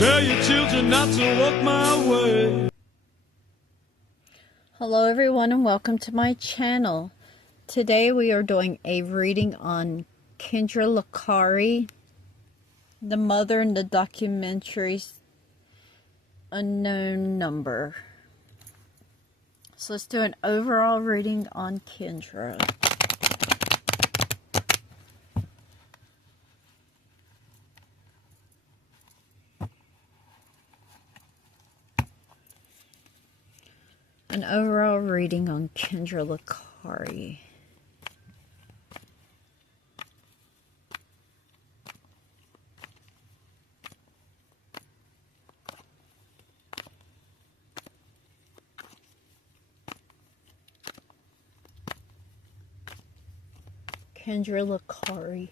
Tell your children not to walk my way. Hello everyone and welcome to my channel. Today we are doing a reading on Kendra Licari, the mother in the documentary Unknown Number. So let's do an overall reading on Kendra. An overall reading on Kendra Licari. Kendra Licari.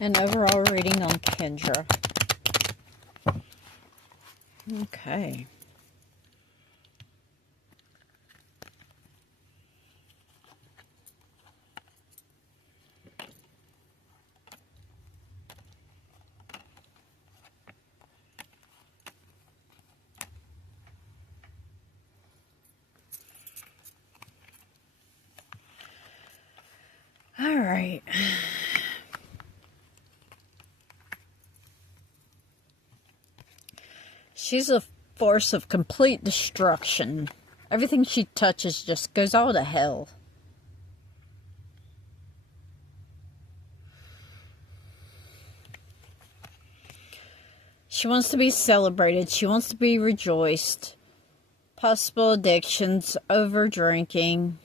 An overall reading on Kendra. Okay. All right. She's a force of complete destruction. Everything she touches just goes all to hell. She wants to be celebrated. She wants to be rejoiced. Possible addictions, over drinking,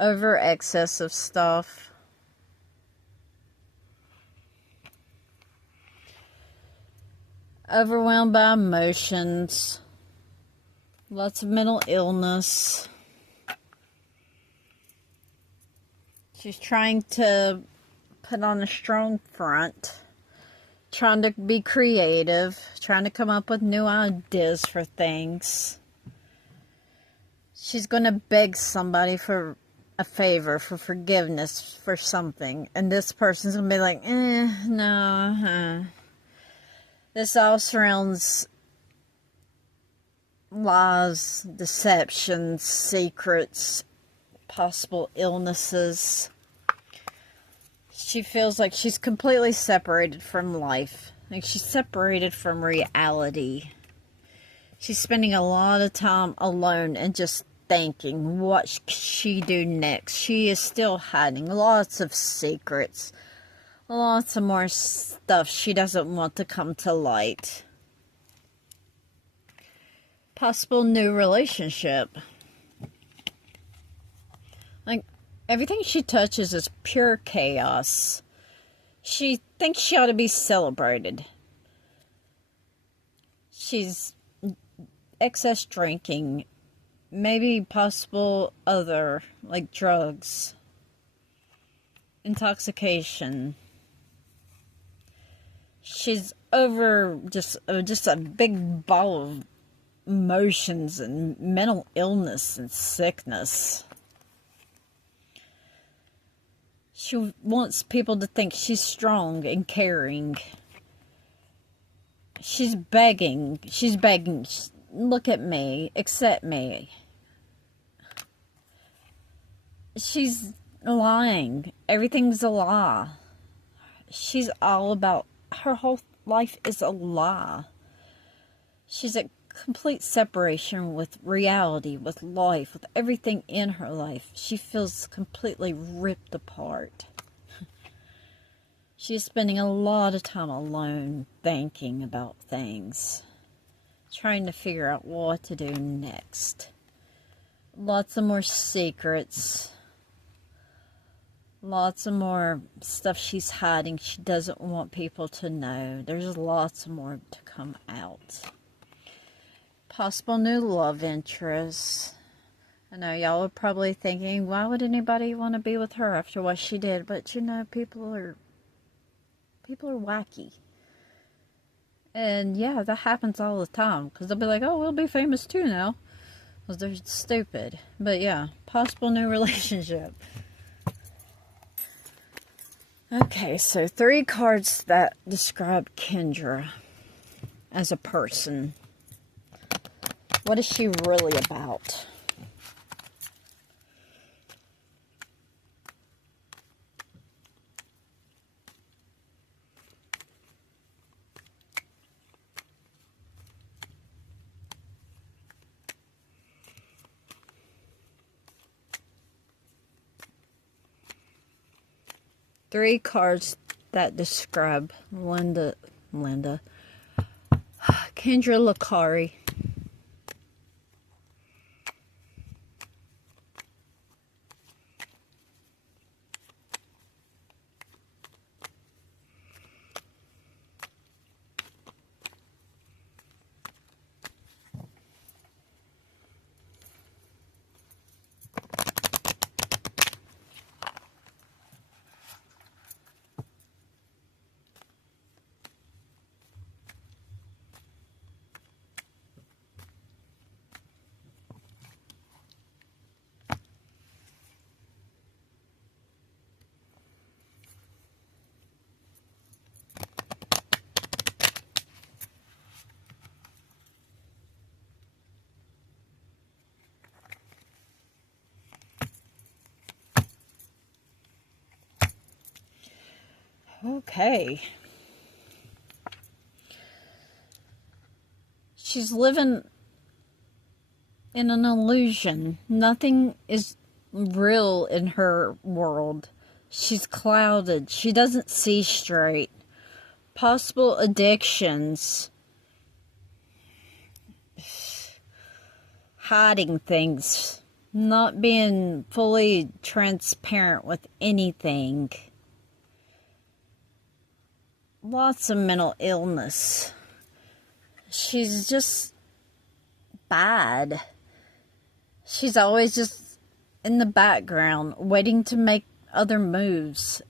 over excess of stuff. Overwhelmed by emotions, lots of mental illness. She's trying to put on a strong front, trying to be creative, trying to come up with new ideas for things. She's going to beg somebody for a favor, for forgiveness for something, and this person's going to be like, no, This all surrounds lies, deceptions, secrets, possible illnesses. She feels like she's completely separated from life. Like she's separated from reality. She's spending a lot of time alone and just thinking, what should she do next? She is still hiding lots of secrets. Lots of more stuff she doesn't want to come to light. Possible new relationship. Like, everything she touches is pure chaos. She thinks she ought to be celebrated. She's excess drinking. Maybe possible other, like drugs. Intoxication. She's over just a big ball of emotions and mental illness and sickness. She wants people to think she's strong and caring. She's begging. Look at me. Accept me. She's lying. Everything's a lie. She's all about... Her whole life is a lie. She's complete separation with reality, with life, with everything in her life. She feels completely ripped apart. She's spending a lot of time alone thinking about things, trying to figure out what to do next. Lots of more secrets. Lots of more stuff she's hiding. She doesn't want people to know. There's lots more to come out. Possible new love interests. I know y'all are probably thinking, why would anybody want to be with her after what she did? But you know, people are wacky. And yeah, that happens all the time. Because they'll be like, oh, we'll be famous too now. Because they're stupid. But yeah, possible new relationship. Okay, so 3 cards that describe Kendra as a person. What is she really about? Three cards that describe Kendra Lauryn. Okay. She's living in an illusion. Nothing is real in her world. She's clouded. She doesn't see straight. Possible addictions. Hiding things. Not being fully transparent with anything. Lots of mental illness. She's just bad. She's always just in the background, waiting to make other moves.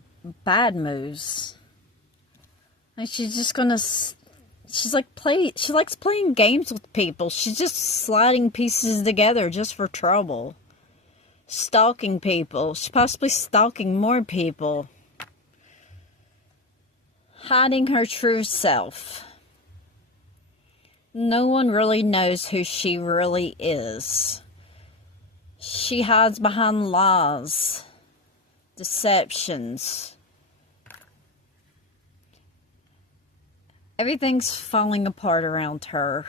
Bad moves. Like she's just gonna... She likes playing games with people. She's just sliding pieces together just for trouble. Stalking people. She's possibly stalking more people. Hiding her true self. No one really knows who she really is. She hides behind lies, deceptions. Everything's falling apart around her.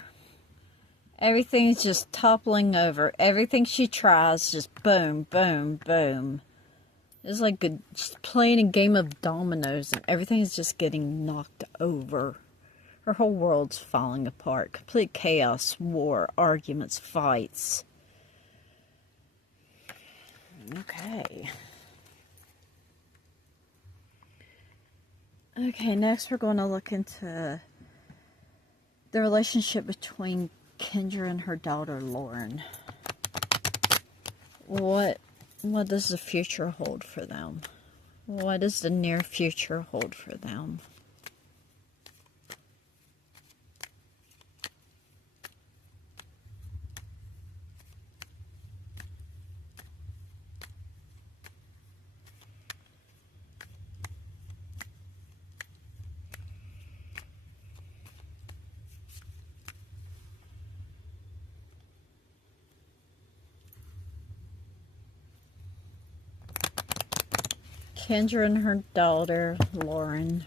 Everything's just toppling over. Everything she tries, just boom, boom, boom. It's like just playing a game of dominoes and everything's just getting knocked over. Her whole world's falling apart. Complete chaos, war, arguments, fights. Okay. Okay, next we're going to look into the relationship between Kendra and her daughter, Lauren. What does the future hold for them? What does the near future hold for them? Kendra and her daughter, Lauren.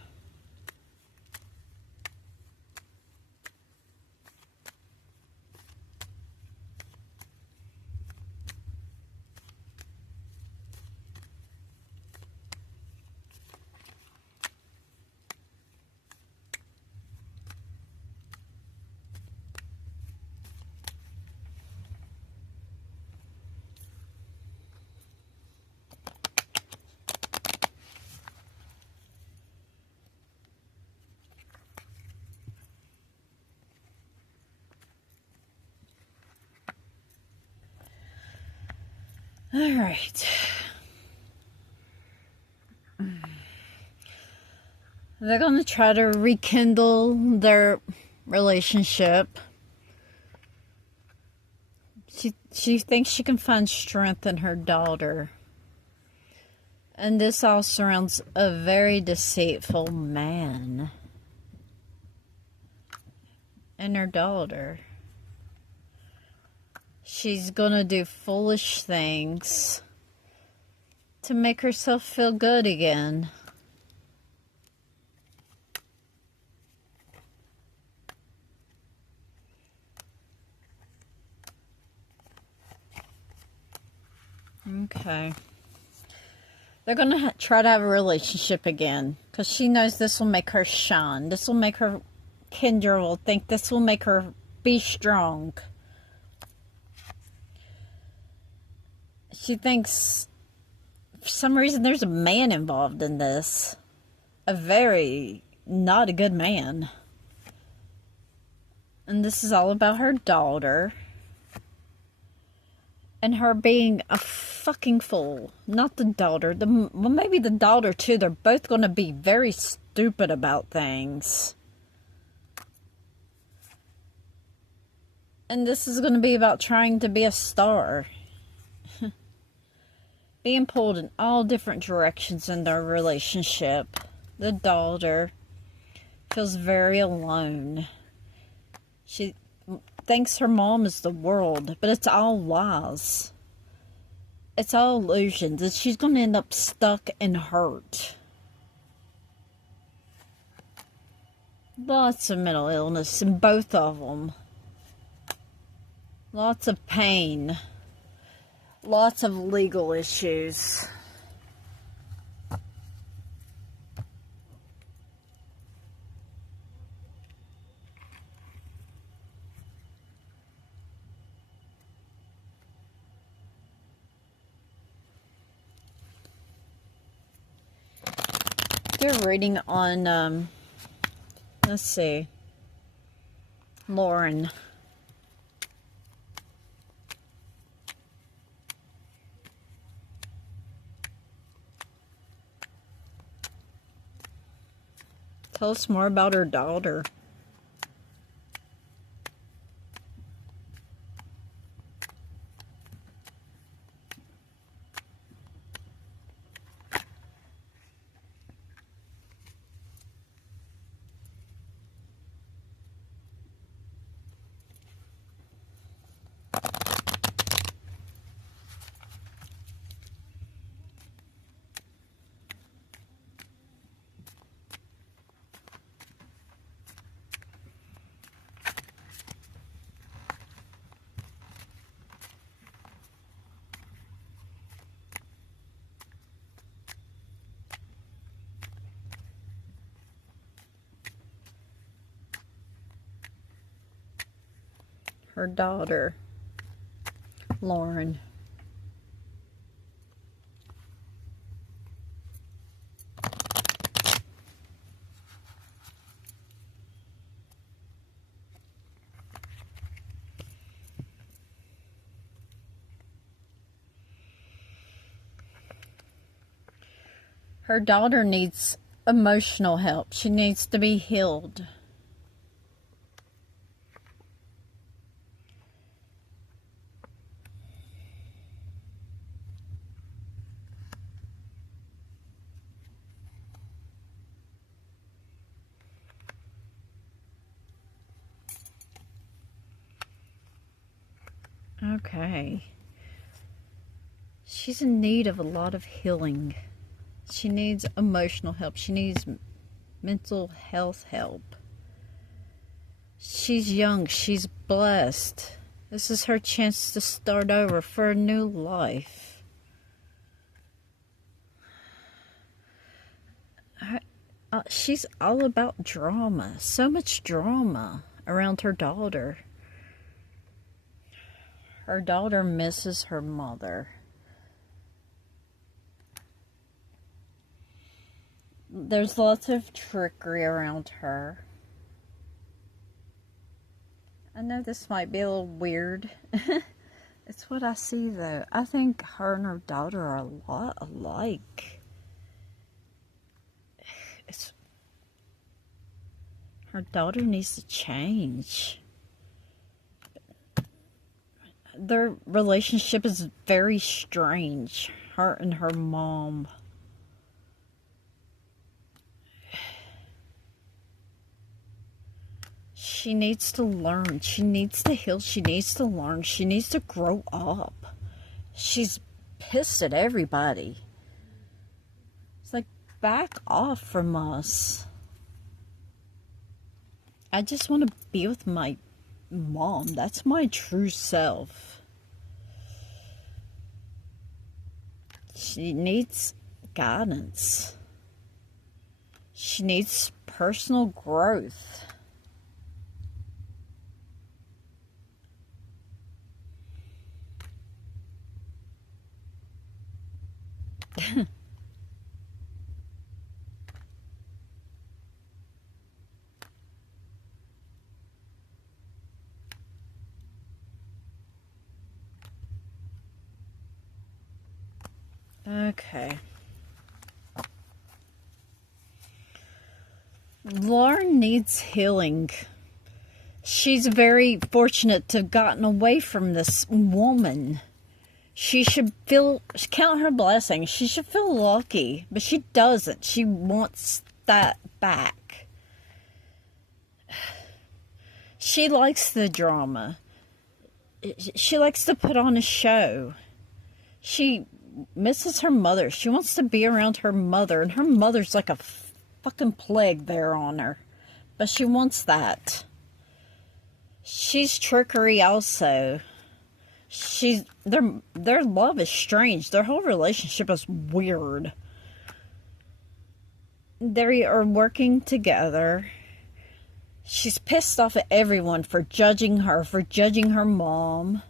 Alright. They're going to try to rekindle their relationship. She thinks she can find strength in her daughter. And this all surrounds a very deceitful man. And her daughter. She's gonna do foolish things to make herself feel good again. Okay. They're going to try to have a relationship again. Because she knows this will make her shine. This will make her... Kendra will think this will make her be strong. She thinks... For some reason there's a man involved in this. A very... not a good man. And this is all about her daughter. And her being a fucking fool. Not the daughter. Well, maybe the daughter too. They're both going to be very stupid about things. And this is going to be about trying to be a star. Being pulled in all different directions in their relationship. The daughter feels very alone. She thinks her mom is the world, but it's all lies. It's all illusions, and she's going to end up stuck and hurt. Lots of mental illness in both of them. Lots of pain. Lots of legal issues. They're reading on, let's see, Lauren. Tell us more about her daughter. Her daughter, Lauren. Her daughter needs emotional help. She needs to be healed. Okay. She's in need of a lot of healing. She needs emotional help. She needs mental health help. She's young. She's blessed. This is her chance to start over for a new life. She's all about drama. So much drama around her daughter. Her daughter misses her mother. There's lots of trickery around her. I know this might be a little weird It's what I see, though. I think her and her daughter are a lot alike. Her daughter needs to change. Their relationship is very strange. Her and her mom. She needs to learn. She needs to heal. She needs to learn. She needs to grow up. She's pissed at everybody. It's like, back off from us. I just want to be with my mom. That's my true self. She needs guidance. She needs personal growth. Okay. Lauren needs healing. She's very fortunate to have gotten away from this woman. She should count her blessings. She should feel lucky, but she doesn't. She wants that back. She likes the drama. She likes to put on a show. She misses her mother. She wants to be around her mother, and her mother's like a fucking plague there on her. But she wants that. She's trickery also. Their love is strange. Their whole relationship is weird. They are working together. She's pissed off at everyone for judging her, for judging her mom.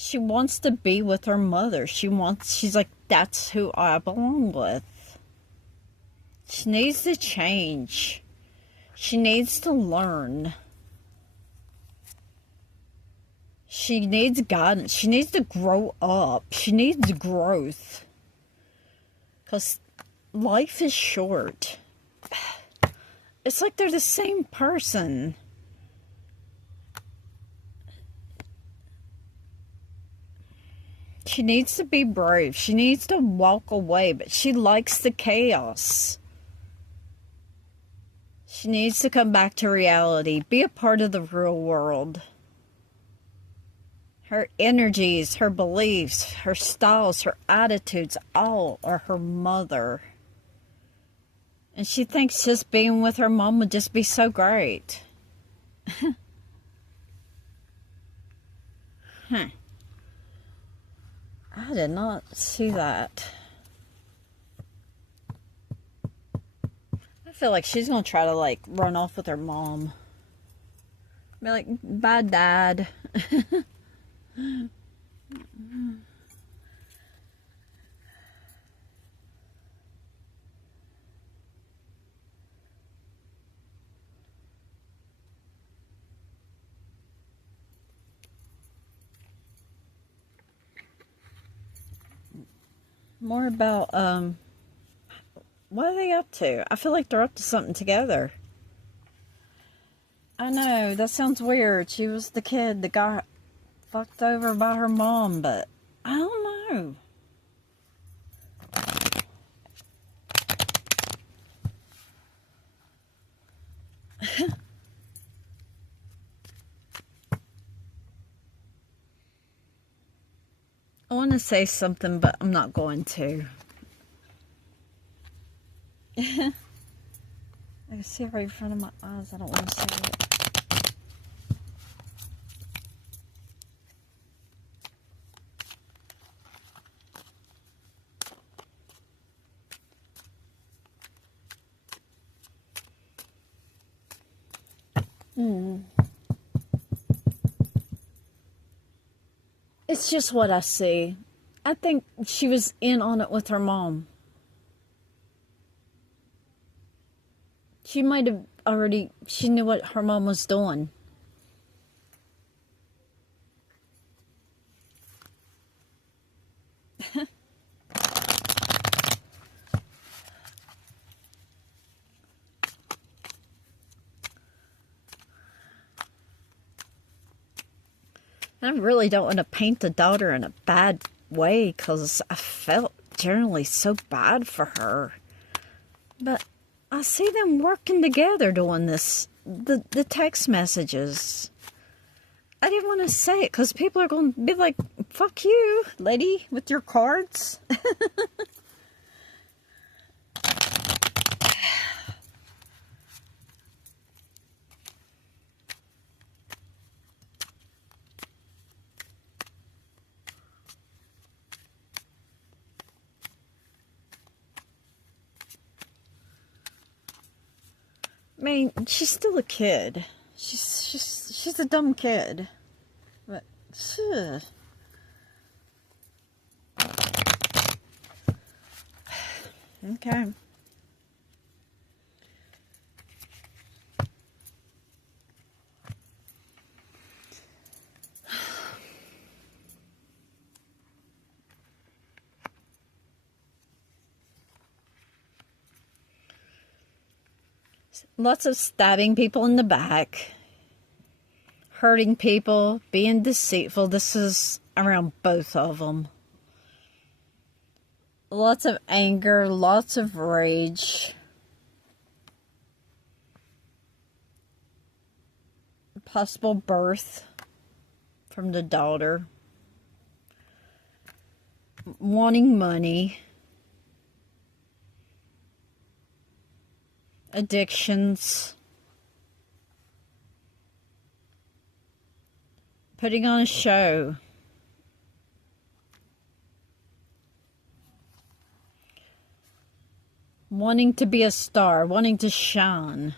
She wants to be with her mother. She's like, that's who I belong with. She needs to change. She needs to learn. She needs guidance. She needs to grow up. She needs growth. Because life is short. It's like they're the same person. She needs to be brave. She needs to walk away, but she likes the chaos. She needs to come back to reality. Be a part of the real world. Her energies, her beliefs, her styles, her attitudes, all are her mother. And she thinks just being with her mom would just be so great. Huh. I did not see that. I feel like she's going to try to, like, run off with her mom. Be like, bye, Dad. More about, what are they up to? I feel like they're up to something together. I know, that sounds weird. She was the kid that got fucked over by her mom, but I don't know. I want to say something, but I'm not going to. I can see it right in front of my eyes. I don't want to say it. It's just what I see. I think she was in on it with her mom. She might have already, she knew what her mom was doing. I really don't want to paint the daughter in a bad way because I felt generally so bad for her. But I see them working together doing this, the text messages. I didn't want to say it because people are going to be like, fuck you, lady, with your cards. I mean, she's still a kid. She's a dumb kid. But, phew. Okay. Lots of stabbing people in the back, hurting people, being deceitful. This is around both of them. Lots of anger, lots of rage. Possible birth from the daughter. Wanting money. Addictions. Putting on a show. Wanting to be a star, wanting to shine.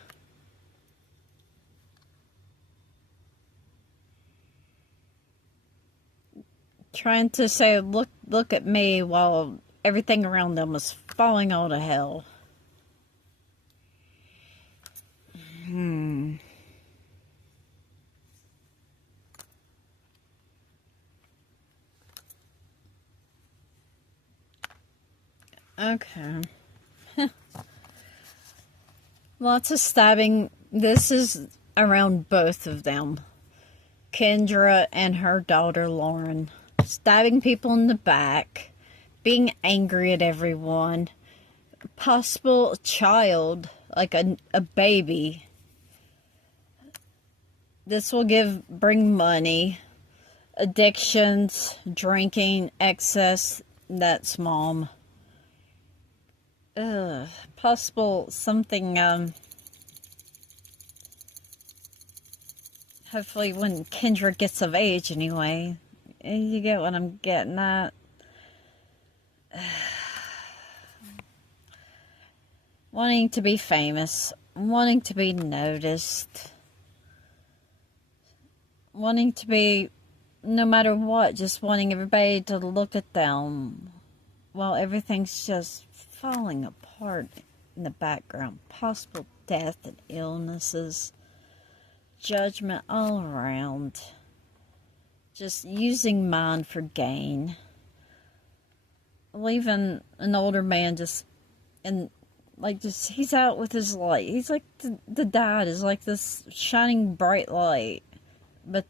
Trying to say, look at me, while everything around them was falling all to hell. Okay. Lots of stabbing. This is around both of them. Kendra and her daughter Lauryn. Stabbing people in the back. Being angry at everyone. Possible child, like a baby. This will bring money. Addictions, drinking, excess. That's mom. Possible something, hopefully when Kendra gets of age anyway. You get what I'm getting at? Wanting to be famous, wanting to be noticed, wanting to be, no matter what, just wanting everybody to look at them while everything's just falling apart in the background. Possible death and illnesses. Judgment all around. Just using mind for gain. Leaving an older man just, and like, just, he's out with his light. He's like, the dad is like this shining bright light. But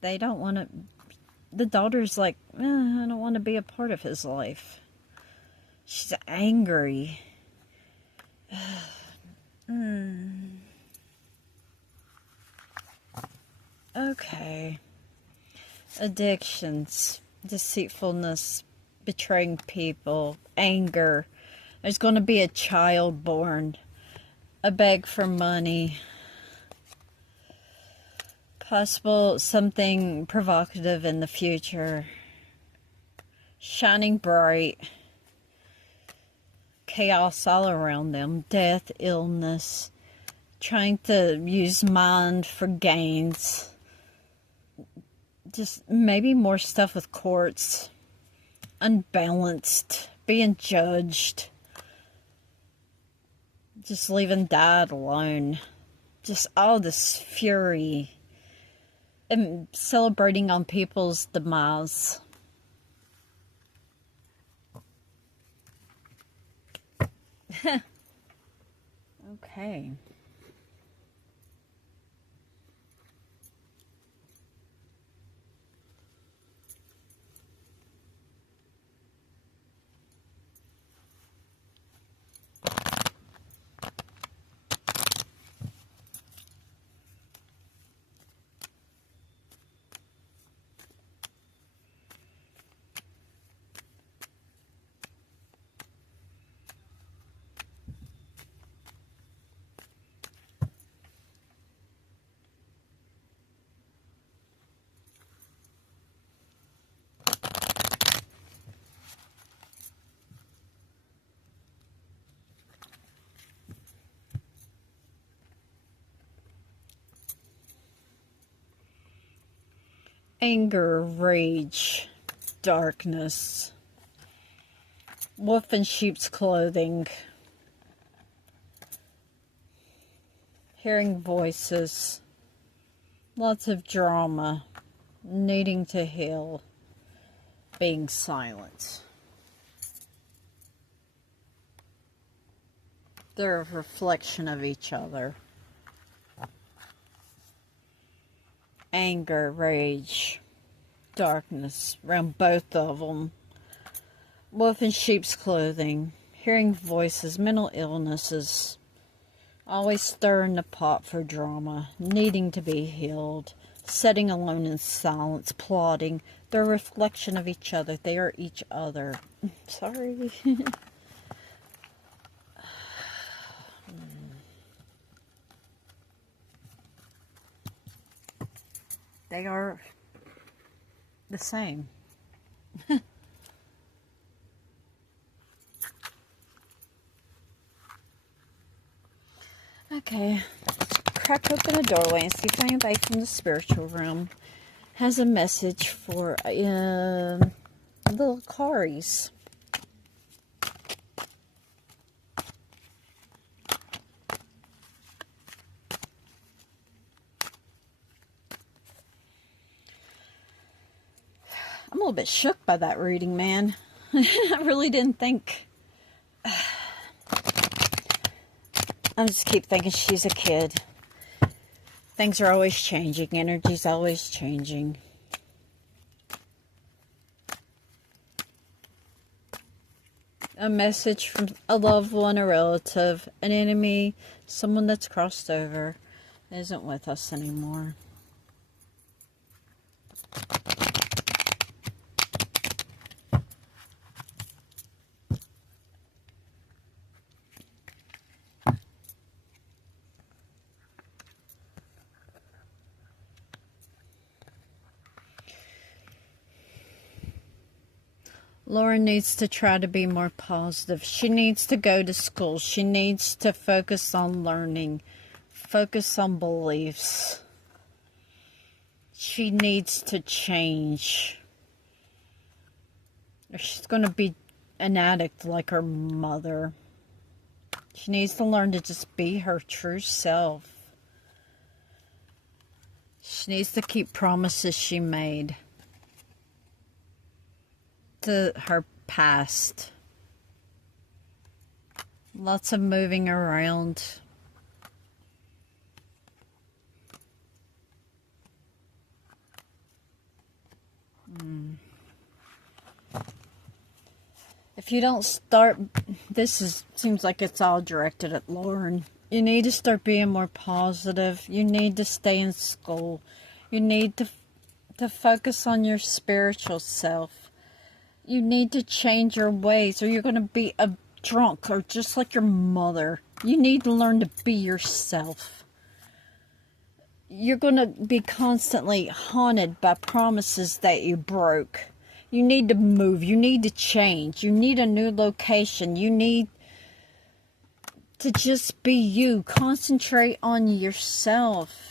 they don't want to, the daughter's like, I don't want to be a part of his life. She's angry. Okay. Addictions, deceitfulness, betraying people, anger. There's going to be a child born. A beg for money. Possible something provocative in the future. Shining bright. Chaos all around them. Death, illness. Trying to use mind for gains. Just maybe more stuff with courts. Unbalanced. Being judged. Just leaving dad alone. Just all this fury. And celebrating on people's demise. Okay. Anger, rage, darkness, wolf in sheep's clothing, hearing voices, lots of drama, needing to heal, being silent. They're a reflection of each other. Anger, rage, darkness around both of them. Wolf in sheep's clothing, hearing voices, mental illnesses, always stirring the pot for drama, needing to be healed, sitting alone in silence, plotting. They're a reflection of each other. They are each other. Sorry. They are the same. Okay, let's crack open a doorway and see if anybody from the spiritual realm has a message for the Licaris. I'm a little bit shook by that reading, man. I really didn't think. I just keep thinking she's a kid. Things are always changing. Energy's always changing. A message from a loved one, a relative, an enemy, someone that's crossed over, isn't with us anymore. Lauren needs to try to be more positive. She needs to go to school. She needs to focus on learning, focus on beliefs. She needs to change, or she's going to be an addict like her mother. She needs to learn to just be her true self. She needs to keep promises she made to her past. Lots of moving around. If you don't start, seems like it's all directed at Lauren. You need to start being more positive. You need to stay in school. You need to focus on your spiritual self. You need to change your ways, or you're going to be a drunk, or just like your mother. You need to learn to be yourself. You're going to be constantly haunted by promises that you broke. You need to move. You need to change. You need a new location. You need to just be you. Concentrate on yourself.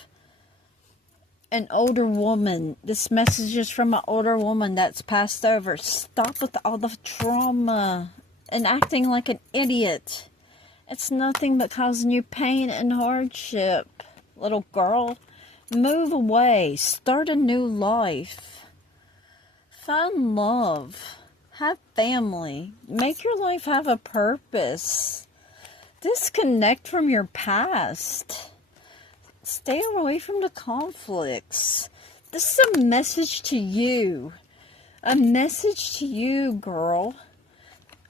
An older woman. This message is from an older woman that's passed over. Stop with all the trauma and acting like an idiot. It's nothing but causing you pain and hardship. Little girl, move away. Start a new life. Find love. Have family. Make your life have a purpose. Disconnect from your past. Stay away from the conflicts. This is a message to you. A message to you, girl.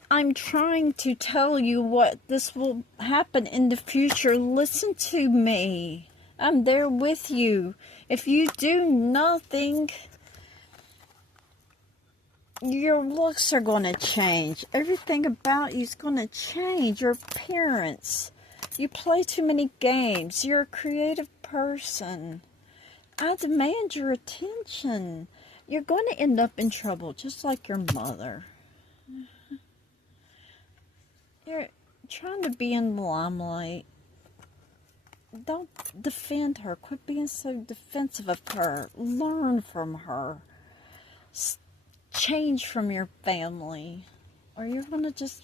I'm trying to tell you what this will happen in the future. Listen to me. I'm there with you. If you do nothing, your looks are going to change. Everything about you is going to change. Your appearance. You play too many games. You're a creative person. I demand your attention. You're going to end up in trouble, just like your mother. You're trying to be in the limelight. Don't defend her. Quit being so defensive of her. Learn from her. Change from your family. Or you're going to just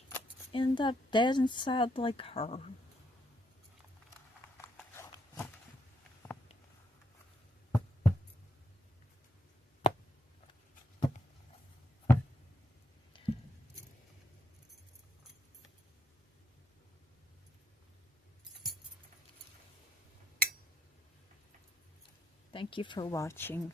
end up dead inside like her. Thank you for watching.